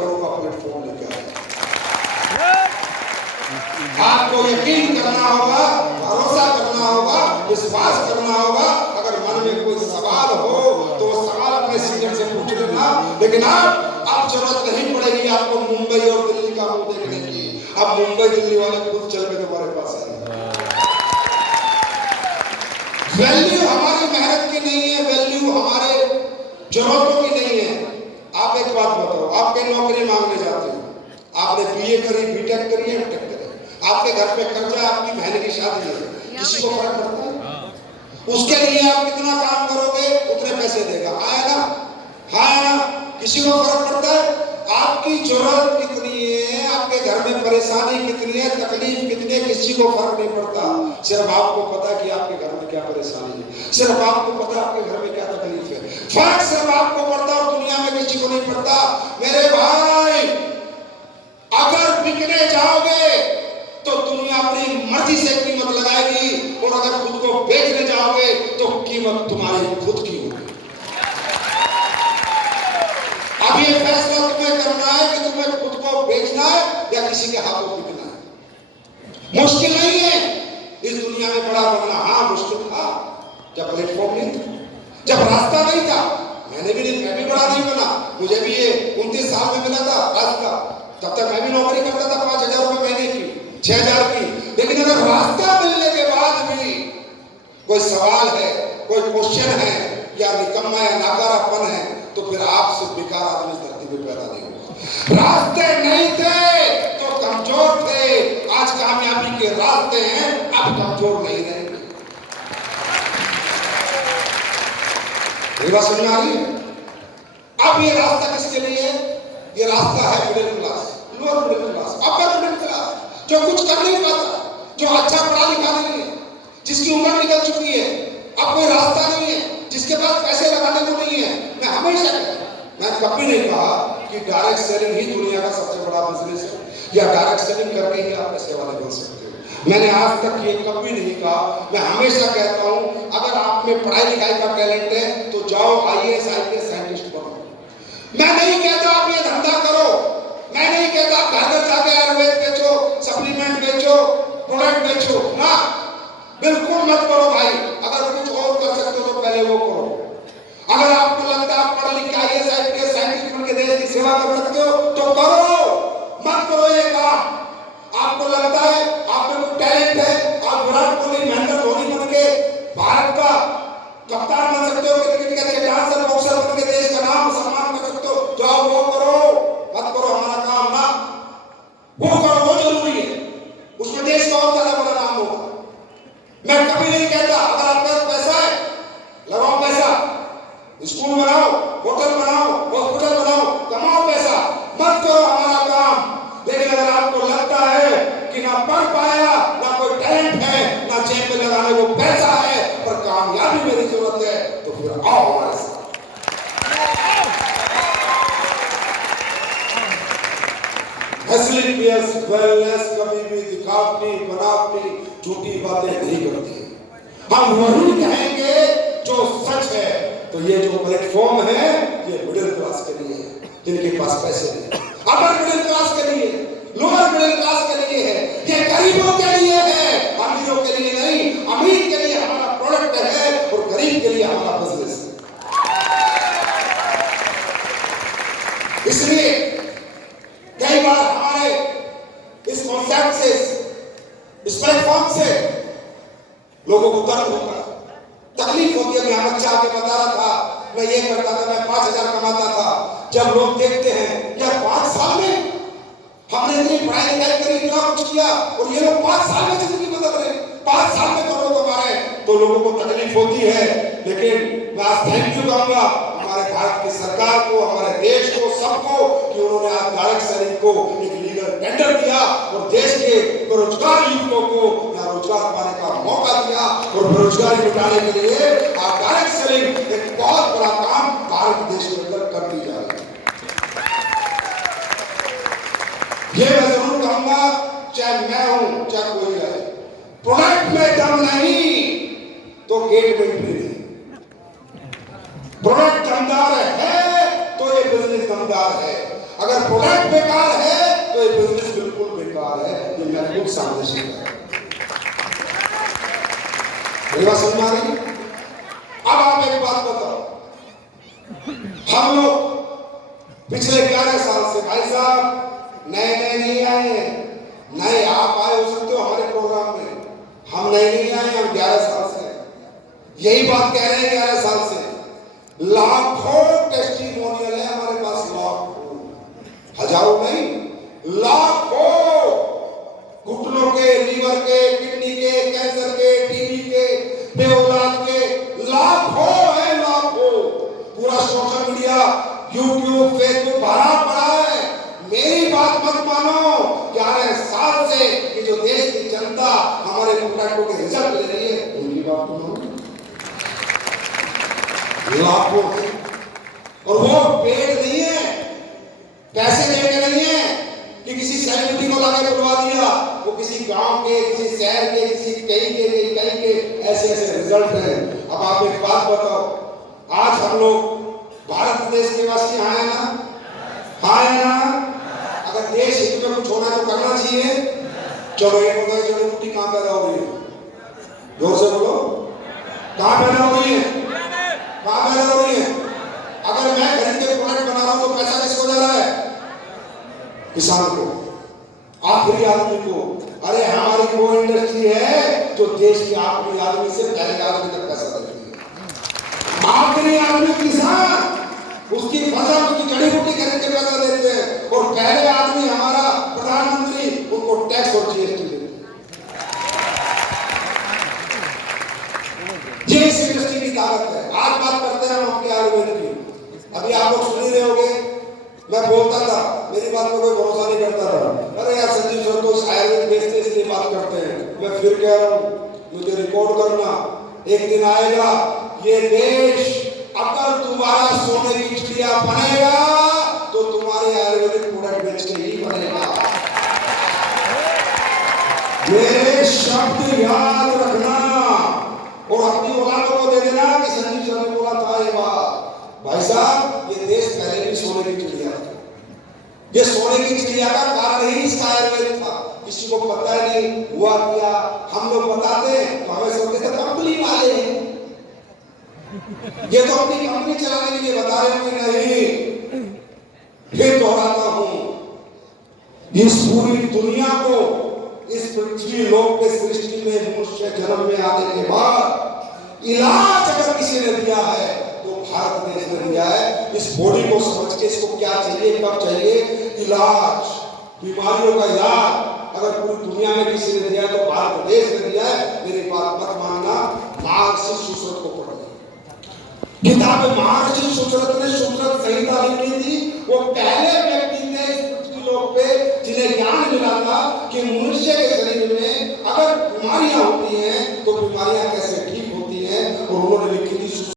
करोड़ का प्लेटफॉर्म लेके आए। आपको यकीन करना होगा, भरोसा करना होगा, विश्वास करना होगा। अगर मन में कोई सवाल हो तो सवाल अपने सीनियर से पूछ लेना, लेकिन अब जरूरत नहीं पड़ेगी आपको मुंबई और दिल्ली का मुंह देखने की। अब मुंबई दिल्ली वाले खुद चल के तुम्हारे पास आएंगे। वैल्यू हमारी मेहनत की नहीं है, वैल्यू हमारे जरूरतों की नहीं है। आप एक बात बताओ, आप कहीं नौकरी मांगने जाते हो, आपने बीए करी, बीटेक करी, एमटेक करी, आपके घर पे कर्जा, आपकी बहन की शादी है, किसी को फर्क पड़ता है? उसके लिए आप कितना काम करोगे उतने पैसे देगा, आया ना? हाँ ना? किसी को फर्क पड़ता है? आपकी जरूरत कितनी है, आपके घर में परेशानी कितनी है, तकलीफ कितनी है, किसी को फर्क नहीं पड़ता। सिर्फ आपको पता कि आपके घर में क्या परेशानी है, सिर्फ आपको पता आपके घर में क्या तकलीफ है। फर्क सिर्फ आपको पड़ता और दुनिया में किसी को नहीं पड़ता। मेरे भाई, अगर बिकने जाओगे तो दुनिया अपनी मर्जी से कीमत लगाएगी, और अगर खुद को बेचने जाओगे तो कीमत तुम्हारी खुद की होगी। अब ये फैसला तुम्हें करना है कि तुम्हें खुद को बेचना है या किसी के हाथों बिकना है। मुश्किल नहीं है इस दुनिया में बड़ा बनना। हाँ, मुश्किल था जब प्लेटफॉर्म नहीं था, जब रास्ता नहीं था। मैं भी बड़ा नहीं बना, मुझे भी ये 29 साल में मिला था रास्ता। तब तक मैं भी नौकरी करता था 5,000 रुपए महीने की, 6,000 की। लेकिन अगर रास्ता मिलने के बाद भी कोई सवाल है, कोई क्वेश्चन है, या निकम्मा या नाकारापन है, तो फिर आपसे बेकार आदमी इस धरती पे पैदा नहीं होगा। रास्ते नहीं थे तो कमजोर थे, आज कामयाबी के रास्ते हैं, अब कमजोर नहीं रहेंगे। ये बात समझ में आ रही है? अब ये रास्ता किसके लिए है? ये रास्ता है middle class, lower middle class, upper middle class, जो कुछ कर नहीं पाता, जो अच्छा पढ़ा लिखा नहीं है, जिसकी उम्र निकल चुकी है, अब कोई रास्ता नहीं है, जिसके पास पैसे लगाने को नहीं है। मैं हमेशा मैं कभी नहीं कहा कि डायरेक्ट सेलिंग ही दुनिया का सबसे बड़ा बिजनेस है, या डायरेक्ट सेलिंग करके ही आप पैसे वाले बन सकते हो। मैंने आज तक ये कभी नहीं कहा। मैं हमेशा कहता हूं, अगर आप में पढ़ाई लिखाई का टैलेंट है तो जाओ IAS IPS साइंटिस्ट बनो। मैं नहीं कहता आप ये धंधा करो, मैं नहीं कहता आप घर जाके आयुर्वेद बेचो, सप्लीमेंट बेचो, प्रोडक्ट बेचो, ना, बिल्कुल मत करो भाई। अगर कुछ और कर सकते हो तो पहले वो करो। अगर आपको लगता है आप पढ़ लिख के IAS IPS साइंटिस्ट बन के देश की सेवा कर सकते हो तो करो, मत करो ये काम। आपको लगता है आप में कोई टैलेंट है, आप विराट कोहली, महेंद्र धोनी बन के भारत का कप्तान बन सकते हो, क्रिकेट का चैंपियन बॉक्सर बन के देश का नाम सम्मान कर सकते हो, जाओ वो करो। मत करो हमारा काम ना, वो करो, वो जरूरी है, उसमें देश का और ज्यादा बड़ा नाम होगा। मैं कभी नहीं कहता अगर आपके पास पैसा है लगाओ पैसा, स्कूल बनाओ, होटल बनाओ, हॉस्पिटल बनाओ, कमाओ पैसा, मत करो हमारा काम। लेकिन अगर आपको लगता है कि ना पढ़ पाया, ना कोई टैलेंट है, ना जेब में लगाने को पैसा है, पर कामयाबी मेरी जरूरत है, तो फिर आओ हमारे साथ। फैसिलिटीज, वेलनेस कभी भी दिखावटी, बनावटी, झूठी बातें नहीं करती। हम वही कहेंगे जो सच है। तो ये जो प्लेटफॉर्म है ये मिडिल क्लास के लिए है, जिनके पास पैसे नहीं। अपर मिडिल क्लास के लिए, लोअर मिडिल क्लास के लिए है, ये गरीबों के लिए है, अमीरों के लिए नहीं। अमीर के लिए हमारा प्रोडक्ट है और गरीब के लिए हमारा बिजनेस है। इसलिए कई बार हमारे इस कॉन्सेप्ट से, इस प्लेटफॉर्म से लोगों को दर्द होता है, तकलीफ होती है। मेरा बच्चा आके बता रहा था, मैं ये करता था, मैं 5,000 कमाता था। जब लोग देखते हैं यार 5 साल में हमने इतनी पढ़ाई लिखाई करी, इतना कुछ किया, और ये लोग 5 साल में जिंदगी बदल रहे, 5 साल में करोड़ कमा रहे हैं, तो लोगों को तकलीफ होती है। लेकिन मैं आज थैंक यू कहूंगा हमारे भारत की सरकार को, हमारे देश को, सबको, कि उन्होंने आज डायरेक्ट सेलिंग को एक लीगल टेंडर दिया और देश के बेरोजगार युवकों को यहाँ रोजगार पाने का मौका दिया। और बेरोजगारी मिटाने के लिए आज डायरेक्ट सेलिंग एक बहुत बड़ा काम भारत देश के अंदर कर दी जा रही है। ये मैं जरूर कहूंगा, चाहे मैं हूं चाहे कोई रहे, प्रोडक्ट में दम नहीं तो गेट में एंट्री नहीं। प्रोडक्ट दमदार है तो ये बिजनेस दमदार है। अगर प्रोडक्ट बेकार है तो ये बिजनेस बिल्कुल बेकार है। ये मैं खुद सामने से मेरी बात समझ आ रही? अब आप एक बात बताओ, हम लोग पिछले 11 साल से भाई साहब नए नए नहीं आए, नए आप आए हो सकते हो हमारे प्रोग्राम में, हम नए नहीं आए, हम 11 साल से यही बात कह रहे हैं। 11 साल से लाखों टेस्टिमोनियल है हमारे पास, लाखों, हजारों नहीं, लाखों, घुटनों के, लीवर के, किडनी के, कैंसर के, टीबी के, बेऔलाद के, लाखों है, लाखों। पूरा सोशल मीडिया, यूट्यूब, फेसबुक भरा पड़ा है। मेरी बात मत मानो, 11 साल से ये जो देश की जनता हमारे कॉन्ट्रैक्टों के रिजल्ट ले रही है, उनकी बात तो मानो। लाखों, और वो पेड़ नहीं है, पैसे देके नहीं है कि किसी सेलिब्रिटी को लाके बुलवा दिया, वो किसी गांव के, किसी शहर के, किसी कहीं के ऐसे ऐसे रिजल्ट हैं। अब आप एक बात बताओ, आज हम लोग भारत देश के वासी आए ना, हाँ है ना? अगर देश हित में कुछ होना तो करना चाहिए। चलो ये बताओ, जड़ी बूटी कहाँ पैदा हो रही है? जोर से बोलो, कहाँ पैदा हो रही है? कहाँ पैदा हो रही है? अगर मैं खरीद के प्रोडक्ट बना रहा हूं तो पैसा किसको जा रहा है? किसान को, आखिरी आदमी को। अरे हमारी वो इंडस्ट्री है जो देश के आखिरी आदमी से पहले आदमी तक पैसा देती है। आखिरी आदमी किसान, उसकी फसल, उसकी जड़ी बूटी खरीद के पैसा देते हैं, और पहले आदमी हमारा प्रधानमंत्री उनको टैक्स और जीएसटी देते हैं। ये इस इंडस्ट्री की ताकत है। आज बात करते हैं हम अपने आयुर्वेद की। अभी आप लोग सुन ही रहे होंगे, मैं बोलता था, मेरी बात पर कोई भरोसा नहीं करता था, अरे यार संजीव सर तो आयुर्वेद बेचते इसलिए बात करते हैं। मैं फिर कह रहा हूं, मुझे रिकॉर्ड करना, एक दिन आएगा ये देश अगर तुम्हारा सोने की चिड़िया बनेगा तो तुम्हारे आयुर्वेदिक प्रोडक्ट बेच के ही बनेगा। मेरे शब्द याद रखना और अपनी औलादों को दे देना कि संजीव सर ने बोला था ये बात। भाई साहब, ये देश पहले भी सोने की चिड़िया था। ये सोने की चिड़िया का कारण ही इसका आयुर्वेद था। किसी को पता नहीं हुआ क्या, हम लोग बताते हैं तो हमें समझते थे कंपनी वाले हैं, ये तो अपनी कंपनी चलाने के लिए बता रहे होंगे। नहीं, फिर दोहराता हूं, इस पूरी दुनिया को, इस पृथ्वी लोक के सृष्टि में मनुष्य जन्म में आने के बाद इलाज अगर किसी ने दिया है तो भारत देश ने दिया है। इस बॉडी को समझ के इसको क्या चाहिए, कब चाहिए, इलाज, बीमारियों का इलाज अगर पूरी दुनिया में किसी ने दिया तो भारत देश ने दिया है। मेरी बात मत मानना, महर्षि सुश्रुत को पढ़ो, किताब महर्षि सुश्रुत ने सुश्रुत सही तालीम नहीं दी। वो पहले व्यक्ति थे इस पृथ्वी लोक पे जिन्हें ज्ञान मिला था कि मनुष्य के शरीर में अगर बीमारियां